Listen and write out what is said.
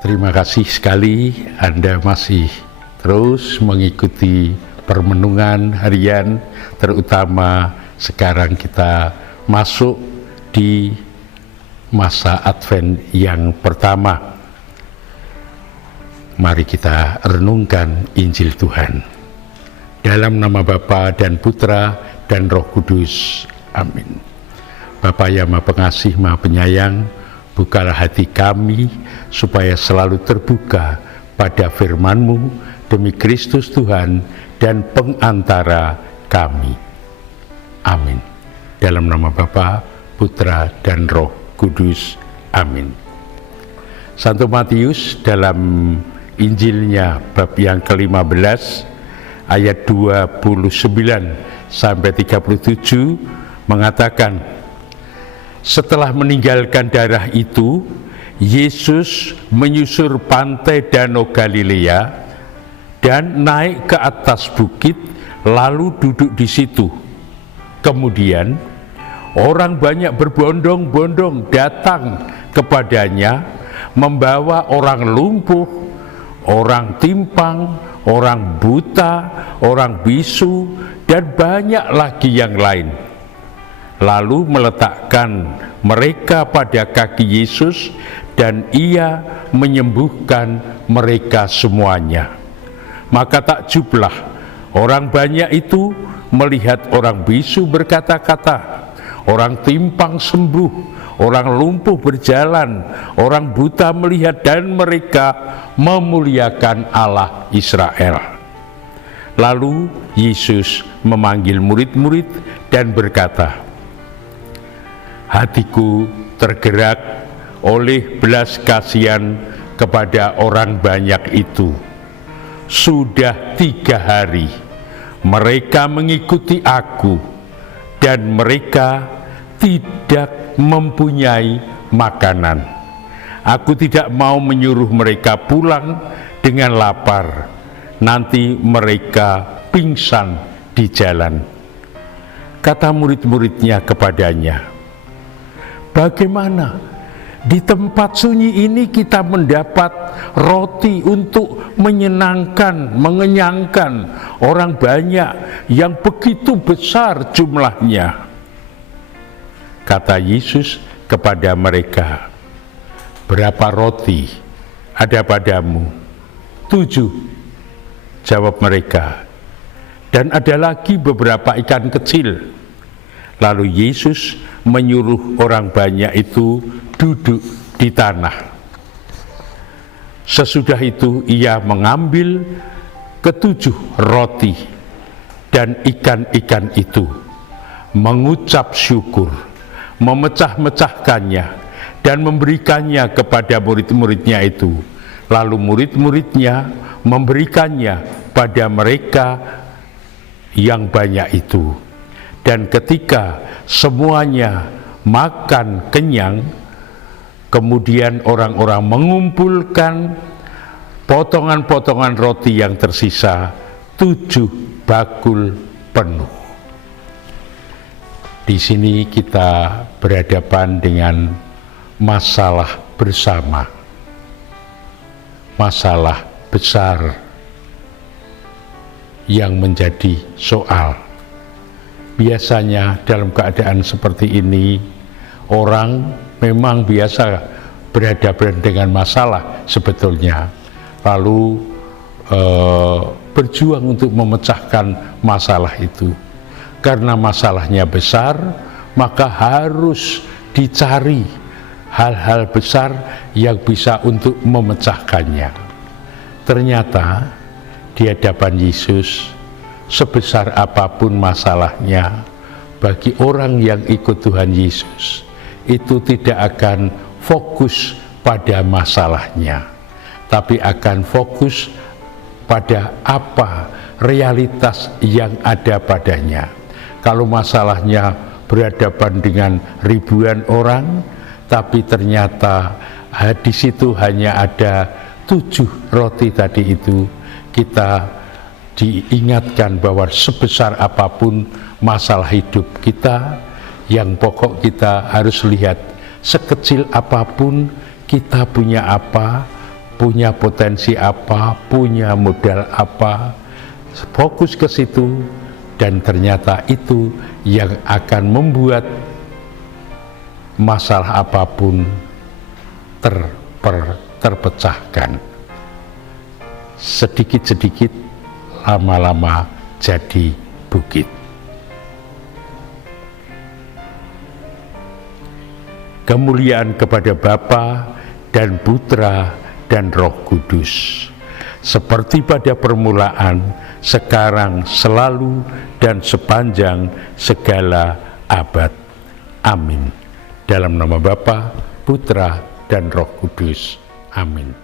Terima kasih sekali Anda masih terus mengikuti permenungan harian, terutama sekarang kita masuk di masa Advent yang pertama. Mari kita renungkan Injil Tuhan. Dalam nama Bapa dan Putra dan Roh Kudus. Amin. Bapa yang Maha Pengasih, Maha Penyayang, bukalah hati kami supaya selalu terbuka pada firman-Mu demi Kristus Tuhan dan pengantara kami. Amin. Dalam nama Bapa, Putra dan Roh Kudus. Amin. Santo Matius dalam Injilnya bab yang ke-15 ayat 29 sampai 37 mengatakan, setelah meninggalkan daerah itu, Yesus menyusur pantai Danau Galilea dan naik ke atas bukit lalu duduk di situ. Kemudian orang banyak berbondong-bondong datang kepadanya membawa orang lumpuh, orang timpang, orang buta, orang bisu, dan banyak lagi yang lain. Lalu meletakkan mereka pada kaki Yesus dan Ia menyembuhkan mereka semuanya. Maka takjublah orang banyak itu melihat orang bisu berkata-kata, orang timpang sembuh, orang lumpuh berjalan, orang buta melihat, dan mereka memuliakan Allah Israel. Lalu Yesus memanggil murid-murid dan berkata, hatiku tergerak oleh belas kasihan kepada orang banyak itu. Sudah 3 hari mereka mengikuti aku dan mereka tidak mempunyai makanan. Aku tidak mau menyuruh mereka pulang dengan lapar. Nanti mereka pingsan di jalan. Kata murid-muridnya kepadanya, bagaimana di tempat sunyi ini kita mendapat roti untuk menyenangkan, mengenyangkan orang banyak yang begitu besar jumlahnya? Kata Yesus kepada mereka, berapa roti ada padamu? 7, jawab mereka. Dan ada lagi beberapa ikan kecil. Lalu Yesus menyuruh orang banyak itu duduk di tanah. Sesudah itu Ia mengambil ke-7 roti dan ikan-ikan itu, mengucap syukur, memecah-mecahkannya dan memberikannya kepada murid-muridnya itu. Lalu murid-muridnya memberikannya pada mereka yang banyak itu. Dan ketika semuanya makan kenyang, kemudian orang-orang mengumpulkan potongan-potongan roti yang tersisa, 7 bakul penuh. Di sini kita berhadapan dengan masalah bersama, masalah besar yang menjadi soal. Biasanya dalam keadaan seperti ini, orang memang biasa berhadapan dengan masalah sebetulnya, lalu berjuang untuk memecahkan masalah itu. Karena masalahnya besar, maka harus dicari hal-hal besar yang bisa untuk memecahkannya. Ternyata di hadapan Yesus, sebesar apapun masalahnya, bagi orang yang ikut Tuhan Yesus, itu tidak akan fokus pada masalahnya, tapi akan fokus pada apa realitas yang ada padanya. Kalau masalahnya berhadapan dengan ribuan orang, tapi ternyata di situ hanya ada 7 roti tadi itu, kita diingatkan bahwa sebesar apapun masalah hidup kita, yang pokok kita harus lihat sekecil apapun kita punya apa, punya potensi apa, punya modal apa, fokus ke situ, dan ternyata itu yang akan membuat masalah apapun terpecahkan. Sedikit-sedikit, lama-lama jadi bukit. Kemuliaan kepada Bapa dan Putra dan Roh Kudus, seperti pada permulaan, sekarang, selalu, dan sepanjang segala abad. Amin. Dalam nama Bapa, Putra, dan Roh Kudus. Amin.